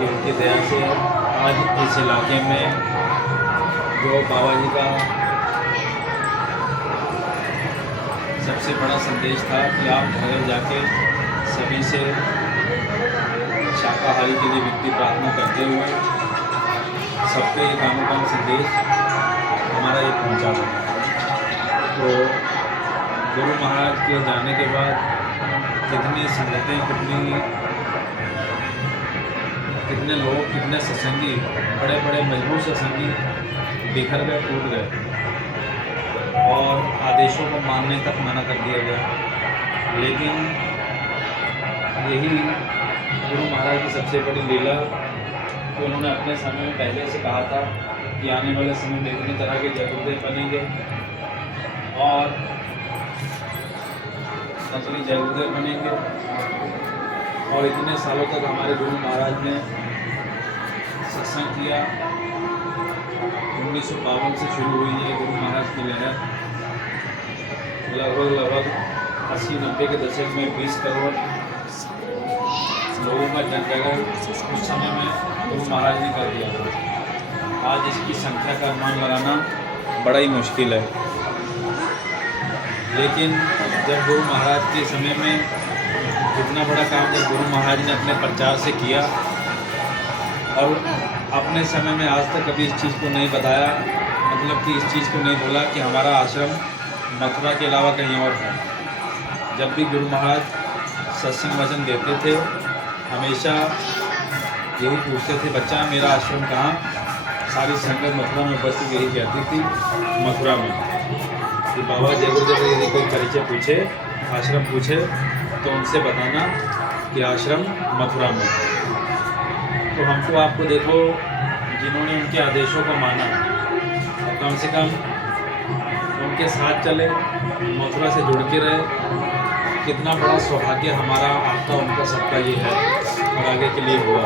कि उनकी दया से आज इस इलाके में जो बाबा जी का सबसे बड़ा संदेश था कि आप घर घर जाके सभी से शाकाहारी के लिए विनती प्रार्थना करते हुए सबके एक अनुपम संदेश हमारा ये पहुंचा था। तो गुरु महाराज के जाने के बाद कितनी संगतें, कितने लोग, कितने सत्संगी, बड़े बड़े मजबूत सत्संगी बिखर गए, टूट गए और आदेशों को मानने तक मना कर दिया गया। लेकिन यही गुरु महाराज की सबसे बड़ी लीला कि उन्होंने अपने समय में पहले से कहा था कि आने वाले समय में इतनी तरह के जगुर्दे बनेंगे और नकली जगुर्दे बनेंगे। और इतने सालों तक हमारे गुरु महाराज ने सत्संग किया। 1952 से शुरू हुई है गुरु महाराज की लहर। लगभग 80-90 के दशक में 20 करोड़ लोगों का जनजागरण उस समय में गुरु महाराज ने कर दिया था। आज इसकी संख्या का अनुमान लगाना बड़ा ही मुश्किल है। लेकिन जब गुरु महाराज के समय में इतना बड़ा काम जब गुरु महाराज ने अपने प्रचार से किया और अपने समय में आज तक कभी इस चीज़ को नहीं बताया, मतलब कि इस चीज़ को नहीं बोला कि हमारा आश्रम मथुरा के अलावा कहीं और है। जब भी गुरु महाराज सत्संग वचन देते थे हमेशा यही पूछते थे, बच्चा मेरा आश्रम कहाँ? सारी संगत मथुरा में उपस्थित यही कहती थी, मथुरा में। कि बाबा जय गुरुदेव यदि कोई परिचय पूछे, आश्रम पूछे तो उनसे बताना कि आश्रम मथुरा में। तो हमको आपको देखो, जिन्होंने उनके आदेशों को माना और कम से कम उनके साथ चले, मथुरा से जुड़ के रहे, कितना बड़ा सौभाग्य हमारा, आपका, उनका, सबका ये है और आगे के लिए हुआ।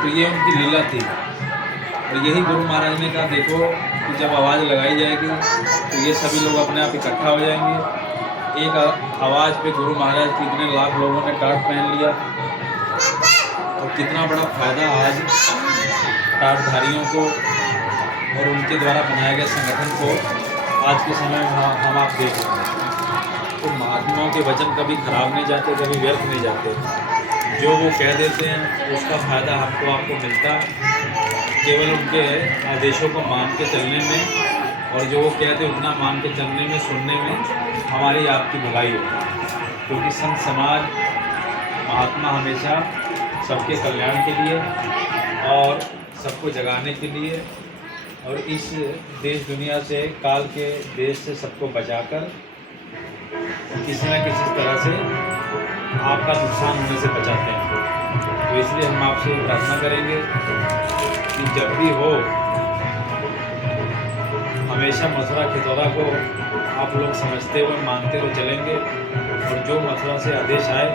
तो ये उनकी लीला थी। और यही गुरु महाराज ने कहा, देखो कि जब आवाज़ लगाई जाएगी तो ये सभी लोग अपने आप इकट्ठा हो जाएंगे। एक आवाज़ पे गुरु महाराज की इतने लाख लोगों ने टाट पहन लिया। और कितना बड़ा फ़ायदा आज टाटधारियों को और उनके द्वारा बनाए गए संगठन को आज के समय में हम आप देख रहे हैं। तो महात्माओं के वचन कभी खराब नहीं जाते, कभी व्यर्थ नहीं जाते। जो वो कह देते हैं उसका फ़ायदा हमको, आपको मिलता केवल उनके आदेशों को मान के चलने में, और जो वो कहते उतना मान के चलने में, सुनने में हमारी आपकी भलाई हो। क्योंकि संत समाज, महात्मा हमेशा सबके कल्याण के लिए और सबको जगाने के लिए और इस देश दुनिया से, काल के देश से सबको बचाकर किसी न किसी तरह से आपका नुकसान होने से बचाते हैं। तो इसलिए हम आपसे प्रार्थना करेंगे कि जब भी हो हमेशा मथुरा खितौरा को आप लोग समझते हुए, मानते हुए चलेंगे और जो मथुरा से आदेश आए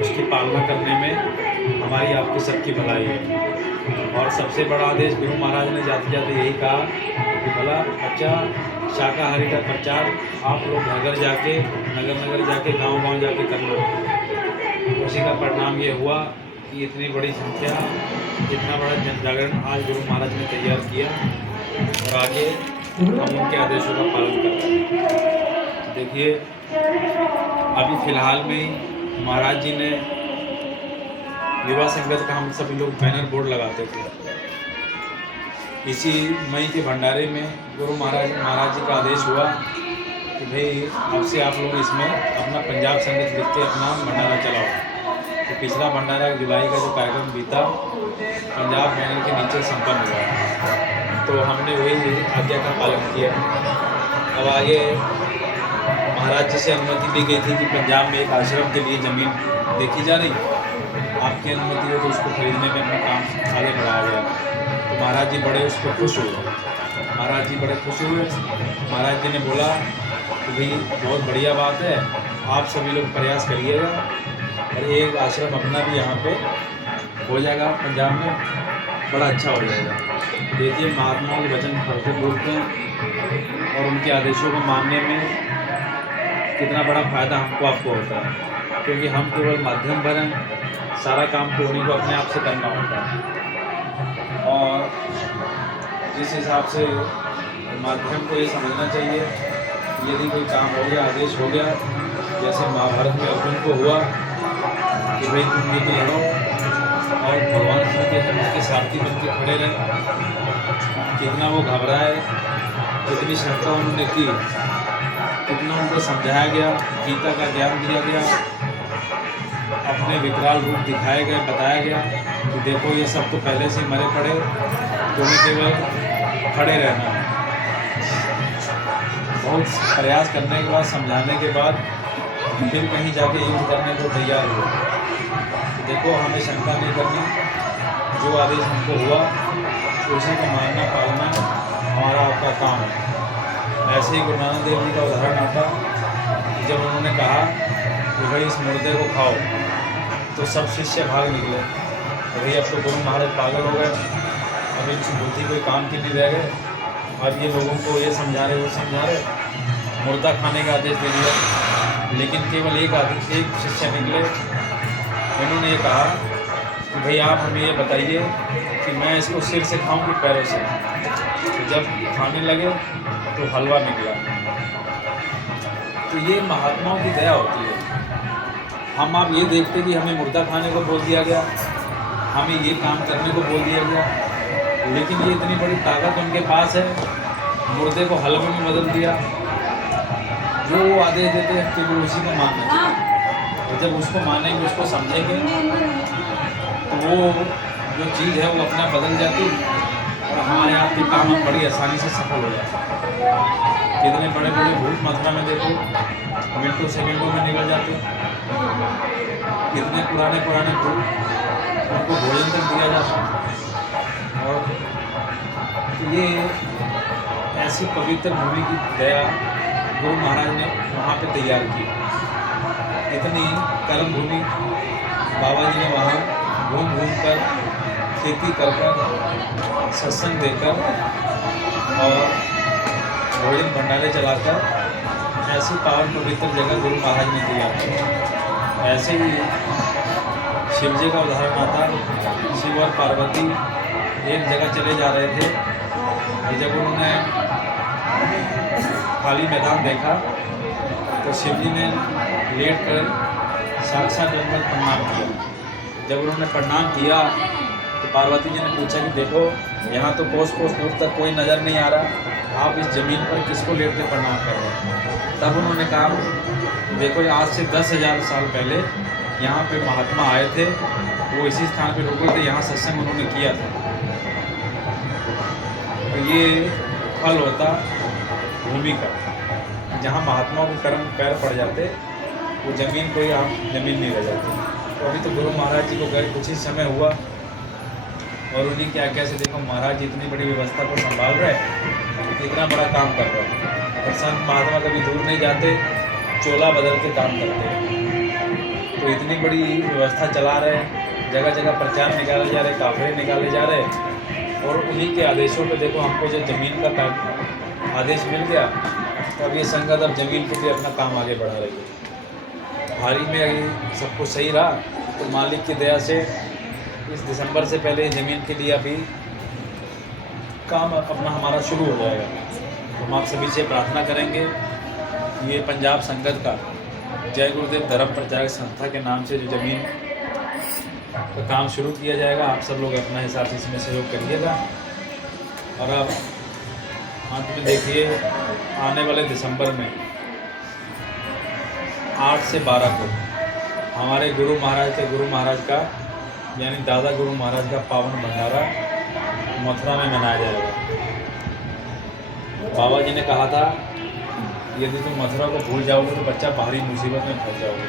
उसकी पालना करने में हमारी आपकी सबकी भलाई है। और सबसे बड़ा आदेश गुरु महाराज ने जाते जाते यही कहा कि भला बच्चा, शाकाहारी का प्रचार आप लोग घर घर जाके, नगर नगर जाके, गांव गांव जाके करना। उसी का परिणाम ये हुआ कि इतनी बड़ी संख्या, इतना बड़ा जनजागरण आज गुरु महाराज ने तैयार किया और आगे हम उनके आदेशों का पालन कर रहे हैं। देखिए, अभी फ़िलहाल में ही महाराज जी ने युवा संगत का हम सभी लोग बैनर बोर्ड लगाते थे। इसी मई के भंडारे में गुरु महाराज जी का आदेश हुआ कि भाई अब से आप लोग इसमें अपना पंजाब संगत लिख के अपना भंडारा चलाओ। तो पिछला भंडारा जुलाई का जो कार्यक्रम बीता, पंजाब बैनर के नीचे संपन्न हुआ। तो हमने वही आज्ञा का पालन किया। अब आगे महाराज जी से अनुमति दी गई थी कि पंजाब में एक आश्रम के लिए ज़मीन देखी जा रही, आपकी अनुमति हो तो उसको खरीदने में अपना काम आगे बढ़ाया गया। तो महाराज जी बड़े उस पर खुश हुए। महाराज जी बड़े खुश हुए। महाराज जी ने बोला कि भाई बहुत बढ़िया बात है, आप सभी लोग प्रयास करिएगा और एक आश्रम अपना भी यहाँ पे हो जाएगा पंजाब में, बड़ा अच्छा हो जाएगा। देखिए, महात्माओं के वचन पढ़ते बोलते हैं और उनके आदेशों को मानने में कितना बड़ा फ़ायदा हमको आपको होता है। क्योंकि हम केवल माध्यम पर हैं, सारा काम तो उन्हीं को अपने आप से करना होता है। और जिस हिसाब से माध्यम को ये समझना चाहिए, यदि कोई काम हो गया, आदेश हो गया, जैसे महाभारत में अर्जुन को हुआ कि भाई तुम ये तो लड़ो, और भगवान श्री कृष्ण उसके सारथी बन के खड़े रहे। कितना वो घबराए, कितनी शंका उन्होंने की, कितना उनको समझाया गया, गीता का ज्ञान दिया गया, अपने विकराल रूप दिखाए गए, बताया गया कि देखो ये सब तो पहले से मरे पड़े, तुम्हें केवल खड़े रहना है। बहुत प्रयास करने के बाद, समझाने के बाद फिर कहीं जाके युद्ध करने को तैयार हुए। देखो हमें शंका नहीं करनी, जो आदेश हमको हुआ उसी को मानना पालना हमारा आपका काम है। ऐसे ही गुरु नानक देव जी का उदाहरण आता कि जब उन्होंने कहा कि भाई इस मुर्दे को खाओ, तो सब शिष्य भाग निकले। तो भाई अब तो गुरु महाराज पागल हो गए, अब इनकी बुद्धि कोई काम की नहीं रह गए, अब ये लोगों को ये समझा रहे, वो समझा रहे, मुर्दा खाने का आदेश दे दिया। लेकिन केवल एक शिष्य निकले, उन्होंने ये कहा कि भाई आप हमें ये बताइए कि मैं इसको सिर से खाऊं कि पैरों से। तो जब खाने लगे तो हलवा निकला। तो ये महात्माओं की दया होती है। हम आप ये देखते कि हमें मुर्दा खाने को बोल दिया गया, हमें ये काम करने को बोल दिया गया, लेकिन ये इतनी बड़ी ताकत उनके पास है, मुर्दे को हलवे में बदल दिया। जो वो आदेश देते हैं तो वो उसी को मानना चाहिए। तो जब उसको मानेंगे, उसको समझेंगे, तो वो जो चीज़ है वो अपना बदल जाती और हमारे यहाँ के काम हम बड़ी आसानी से सफल हो जाते। कितने बड़े बड़े भूत मात्रा में देखो, मिनटों सेकंडों में निकल जाते। कितने पुराने भूत, उनको भोजन तक दिया जाता। और ये ऐसी पवित्र भूमि की दया गुरु महाराज ने वहाँ पे तैयार की। इतनी कर्म भूमि बाबा जी ने वहाँ घूम कर, खेती कर सत्संग देकर और भोजन भंडारे चलाकर ऐसी पावन पवित्र जगह गुरु महाराज ने तैयार की। ऐसे ही शिव जी का उदाहरण आता। शिव और पार्वती एक जगह चले जा रहे थे कि जब उन्होंने खाली मैदान देखा तो शिव जी ने लेट कर साक्षात जन्मत प्रणाम किया। जब उन्होंने प्रणाम किया तो पार्वती जी ने पूछा कि देखो यहाँ तो कोस दूर तक कोई नज़र नहीं आ रहा, आप इस ज़मीन पर किसको लेट कर प्रणाम कर रहे हैं। तब उन्होंने कहा देखो आज से 10,000 साल पहले यहाँ पे महात्मा आए थे, वो इसी स्थान पे रुके थे, यहाँ सत्संग उन्होंने किया था। तो ये फल होता भूमि का, जहाँ महात्माओं के कर्म पैर पड़ जाते, वो ज़मीन कोई आम ज़मीन नहीं रह जाती। तो अभी तो गुरु महाराज जी को गए कुछ ही समय हुआ और उन्हीं के आज्ञा से देखो महाराज जी इतनी बड़ी व्यवस्था को संभाल रहे, इतना बड़ा काम कर रहे हैं। और संत महात्मा कभी दूर नहीं जाते, चोला बदल के काम करते हैं। तो इतनी बड़ी व्यवस्था चला रहे, जगह जगह प्रचार निकाले जा रहे, काफिले निकाले जा रहे, और उन्हीं के आदेशों पे देखो हमको जब ज़मीन का आदेश मिल गया, तो अब ये संगत अब ज़मीन के लिए अपना काम आगे बढ़ा रही है। हाल ही में सब कुछ सही रहा तो मालिक की दया से इस दिसंबर से पहले ज़मीन के लिए अभी काम अपना हमारा शुरू हो जाएगा। हम आप सभी से प्रार्थना करेंगे ये पंजाब संगत का जय गुरुदेव धर्म प्रचारक संस्था के नाम से जो ज़मीन का काम शुरू किया जाएगा, आप सब लोग अपना हिसाब से इसमें सहयोग करिएगा। और अब अंत में देखिए आने वाले दिसंबर में 8 से 12 को हमारे गुरु महाराज का यानी दादा गुरु महाराज का पावन भंडारा मथुरा में मनाया जाएगा। बाबा जी ने कहा था यदि तुम मथुरा को भूल जाओगे तो बच्चा भारी मुसीबत में फंस जाओगे।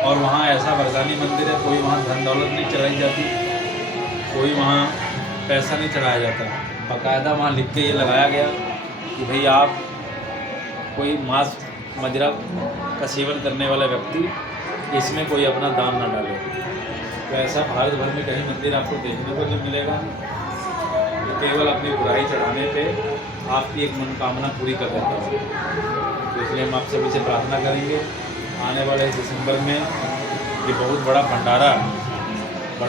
और वहाँ ऐसा वरदानी मंदिर है, कोई वहाँ धन दौलत नहीं चढ़ाई जाती, कोई वहाँ पैसा नहीं चढ़ाया जाता। बाकायदा वहाँ लिख के ये लगाया गया कि भाई आप कोई मांस मदिरा का सेवन करने वाला व्यक्ति इसमें कोई अपना दान ना डाले। तो ऐसा भारत भर में कहीं मंदिर आपको देखने को नहीं मिलेगा। तो केवल अपनी बुराई चढ़ाने पे आपकी एक मनोकामना पूरी कर देता है। तो इसलिए हम आप सभी से प्रार्थना करेंगे आने वाले इस दिसंबर में ये बहुत बड़ा भंडारा